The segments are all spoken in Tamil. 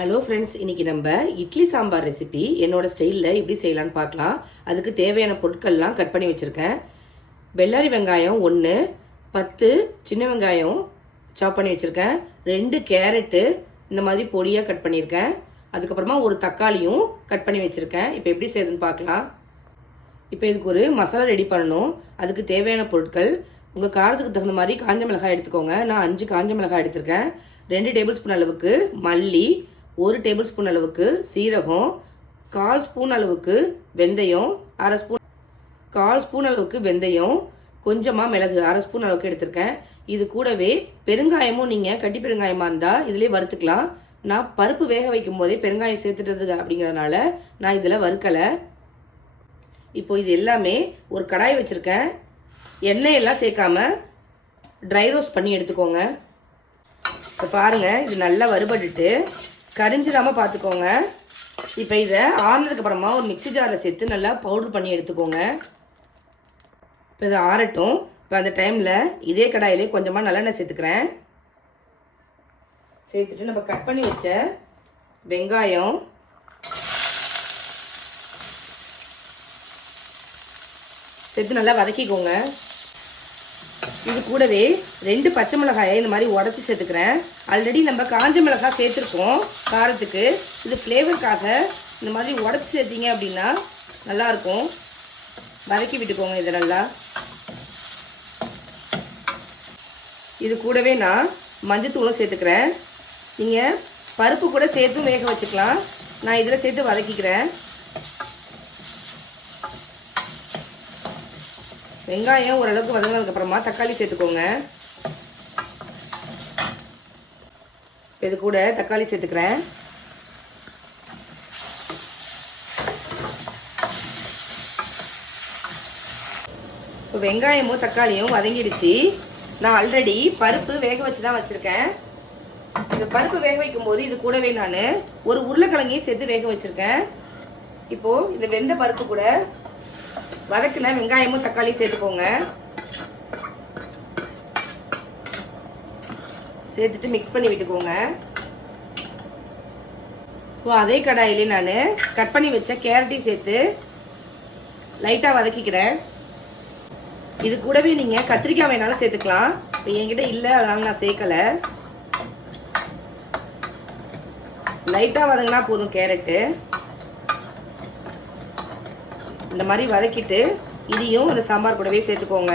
ஹலோ ஃப்ரெண்ட்ஸ், இன்னைக்கு நம்ம இட்லி சாம்பார் ரெசிபி என்னோட ஸ்டைலில் எப்படி செய்யலான்னு பார்க்கலாம். அதுக்கு தேவையான பொருட்கள்லாம் கட் பண்ணி வச்சுருக்கேன். வெள்ளாரி வெங்காயம் 1, 10 சின்ன வெங்காயம் சாப் பண்ணி வச்சுருக்கேன், 2 கேரட்டு இந்த மாதிரி பொடியாக கட் பண்ணியிருக்கேன், அதுக்கப்புறமா ஒரு தக்காளியும் கட் பண்ணி வச்சுருக்கேன். இப்போ எப்படி செய்யுதுன்னு பார்க்கலாம். இப்போ இதுக்கு ஒரு மசாலா ரெடி பண்ணணும். அதுக்கு தேவையான பொருட்கள் உங்கள் காரத்துக்கு தகுந்த மாதிரி காஞ்ச மிளகாய் எடுத்துக்கோங்க. நான் 5 காஞ்ச மிளகாய் எடுத்திருக்கேன். 2 டேபிள் ஸ்பூன் அளவுக்கு மல்லி, 1 டேபிள் ஸ்பூன் அளவுக்கு சீரகம், 1/4 ஸ்பூன் அளவுக்கு வெந்தயம், 1/2 ஸ்பூன் அளவுக்கு வெந்தயம், கொஞ்சமாக மிளகு 1/2 ஸ்பூன் அளவுக்கு எடுத்திருக்கேன். இது கூடவே பெருங்காயமும் நீங்கள் கட்டி பெருங்காயமாக இருந்தால் இதிலே வறுத்துக்கலாம். நான் பருப்பு வேக வைக்கும் போதே பெருங்காயம் சேர்த்துட்டது அப்படிங்கிறதுனால நான் இதில் வறுக்கலை. இப்போ இது எல்லாமே ஒரு கடாய் வச்சுருக்கேன். எண்ணெய் எல்லாம் சேர்க்காம ட்ரை ரோஸ்ட் பண்ணி எடுத்துக்கோங்க. இப்போ பாருங்கள், இது நல்லா வறுபட்டுட்டு கரிஞ்சிடாமல் பார்த்துக்கோங்க. இப்போ இதை ஆறுனதுக்கு அப்புறமா ஒரு மிக்சி ஜாரில் சேர்த்து நல்லா பவுடர் பண்ணி எடுத்துக்கோங்க. இப்போ இதை ஆறட்டும். இப்போ அந்த டைமில் இதே கடாயிலே கொஞ்சமாக நல்லெண்ணெய் சேர்த்துக்கிறேன். சேர்த்துட்டு நம்ம கட் பண்ணி வச்ச வெங்காயம், சேர்த்து நல்லா வதக்கிக்கோங்க. இது கூடவே 2 பச்சை மிளகாயை இந்த மாதிரி உடச்சி சேர்த்துக்கிறேன். ஆல்ரெடி நம்ம காஞ்ச மிளகாய் சேர்த்துருக்கோம் காரத்துக்கு. இது ஃப்ளேவருக்காக இந்த மாதிரி உடச்சி சேர்த்திங்க அப்படின்னா நல்லாயிருக்கும். வதக்கி விட்டுக்கோங்க இதை நல்லா. இது கூடவே நான் மஞ்சத்தூளும் சேர்த்துக்கிறேன். நீங்கள் பருப்பு கூட சேர்த்தும் வேக வச்சுக்கலாம். நான் இதில் சேர்த்து வதக்கிக்கிறேன். வெங்காயம் ஓரளவுக்கு வதங்கினதுக்கப்புறமா தக்காளி சேர்த்துக்கோங்க. இது கூட தக்காளி சேர்த்துக்கிறேன். இப்போ வெங்காயமும் தக்காளியும் வதங்கிடுச்சு. நான் ஆல்ரெடி பருப்பு வேக வச்சு தான் வச்சுருக்கேன். இந்த பருப்பு வேக வைக்கும் போது இது கூடவே நான் ஒரு உருளைக்கிழங்கையும் சேர்த்து வேக வச்சுருக்கேன். இப்போது இந்த வெந்த பருப்பு கூட வதக்கின வெங்காயமும் தக்காளியும் சேர்த்துக்கோங்க. சேர்த்துட்டு மிக்ஸ் பண்ணி விட்டுக்கோங்க. இப்போ அதே கடாயிலே நான் கட் பண்ணி வச்ச கேரட்டையும் சேர்த்து லைட்டாக வதக்கிக்கிறேன். இது கூடவே நீங்கள் கத்திரிக்காய் வேணாலும் சேர்த்துக்கலாம். இப்போ என்கிட்ட இல்லை, அதனால நான் சேர்க்கலை. லைட்டாக வதங்கினா போதும் கேரட்டு. இந்த மாதிரி வதக்கிட்டு இதையும் அந்த சாம்பார் கூடவே சேர்த்துக்கோங்க.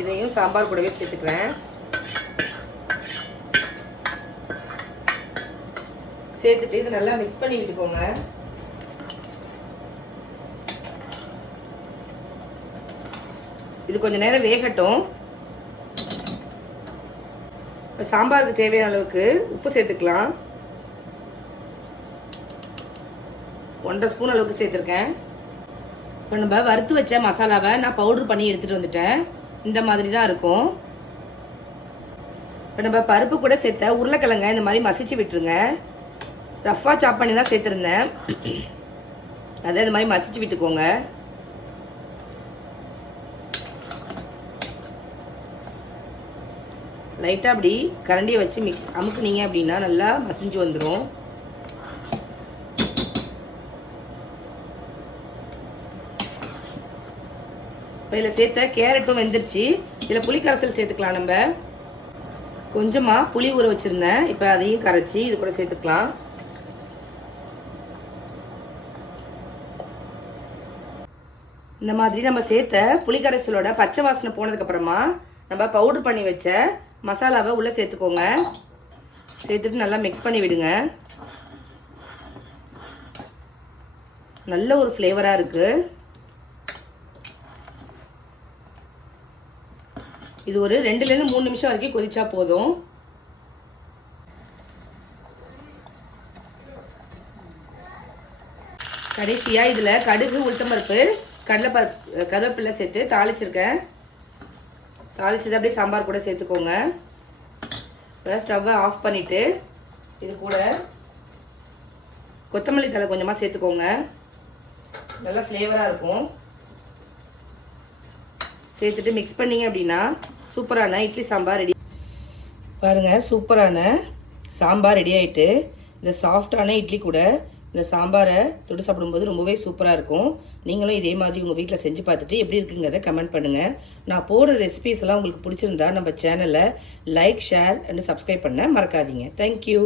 இதையும் சாம்பார் கூடவே சேர்த்துக்கிறேன். சேர்த்துட்டு இது நல்லா மிக்ஸ் பண்ணி விட்டுக்கோங்க. இது கொஞ்ச நேரம் வேகட்டும். இப்போ சாம்பாருக்கு தேவையான அளவுக்கு உப்பு சேர்த்துக்கலாம். 1/2 ஸ்பூன் அளவுக்கு சேர்த்துருக்கேன். இப்போ நம்ம வறுத்து வச்ச மசாலாவை நான் பவுடர் பண்ணி எடுத்துகிட்டு வந்துட்டேன். இந்த மாதிரி தான் இருக்கும். இப்போ நம்ம பருப்பு கூட சேர்த்த உருளைக்கிழங்க இந்த மாதிரி மசிச்சு விட்டுருங்க. ரஃப்பாக சாப் பண்ணி தான் சேர்த்துருந்தேன். அதை இந்த மாதிரி மசிச்சு விட்டுக்கோங்க. லைட்டாக அப்படி கரண்டியை வச்சு அமுக்குனீங்க அப்படின்னா நல்லா மசிஞ்சு வந்துடும். இப்போ இதில் சேர்த்த கேரட்டும் வெந்துருச்சு. இதில் புளி கரைசல் சேர்த்துக்கலாம். நம்ம கொஞ்சமாக புளி ஊற வச்சுருந்தேன். இப்போ அதையும் கரைச்சி இது கூட சேர்த்துக்கலாம். இந்த மாதிரி நம்ம சேர்த்த புளி கரைசலோட பச்சை வாசனை போனதுக்கப்புறமா நம்ம பவுடர் பண்ணி வச்ச மசாலாவை உள்ளே சேர்த்துக்கோங்க. சேர்த்துட்டு நல்லா மிக்ஸ் பண்ணி விடுங்க. நல்ல ஒரு ஃப்ளேவராக இருக்குது. இது ஒரு 2லேருந்து 3 நிமிஷம் வரைக்கும் கொதிச்சா போதும். கடைசியாக இதில் கடுகு, உளுத்தம்பருப்பு, கருவேப்பிலை சேர்த்து தாளிச்சிருக்கேன். தாளிச்சது அப்படியே சாம்பார் கூட சேர்த்துக்கோங்க. இப்போ ஸ்டவ்வை ஆஃப் பண்ணிவிட்டு இது கூட கொத்தமல்லி தழை கொஞ்சமாக சேர்த்துக்கோங்க. நல்லா ஃப்ளேவராக இருக்கும். சேர்த்துட்டு மிக்ஸ் பண்ணிங்க அப்படின்னா சூப்பரான இட்லி சாம்பார் ரெடி. பாருங்கள், சூப்பரான சாம்பார் ரெடி ஆகிட்டு. இந்த சாஃப்டான இட்லி கூட இந்த சாம்பாரை தொட்டு சாப்பிடும்போது ரொம்பவே சூப்பராக இருக்கும். நீங்களும் இதே மாதிரி உங்கள் வீட்டில் செஞ்சு பார்த்துட்டு எப்படி இருக்குங்கிறத கமெண்ட் பண்ணுங்கள். நான் போடுற ரெசிபீஸ் எல்லாம் உங்களுக்கு பிடிச்சிருந்தா நம்ம சேனலை லைக், ஷேர் அண்ட் சப்ஸ்கிரைப் பண்ண மறக்காதீங்க. தேங்க்யூ.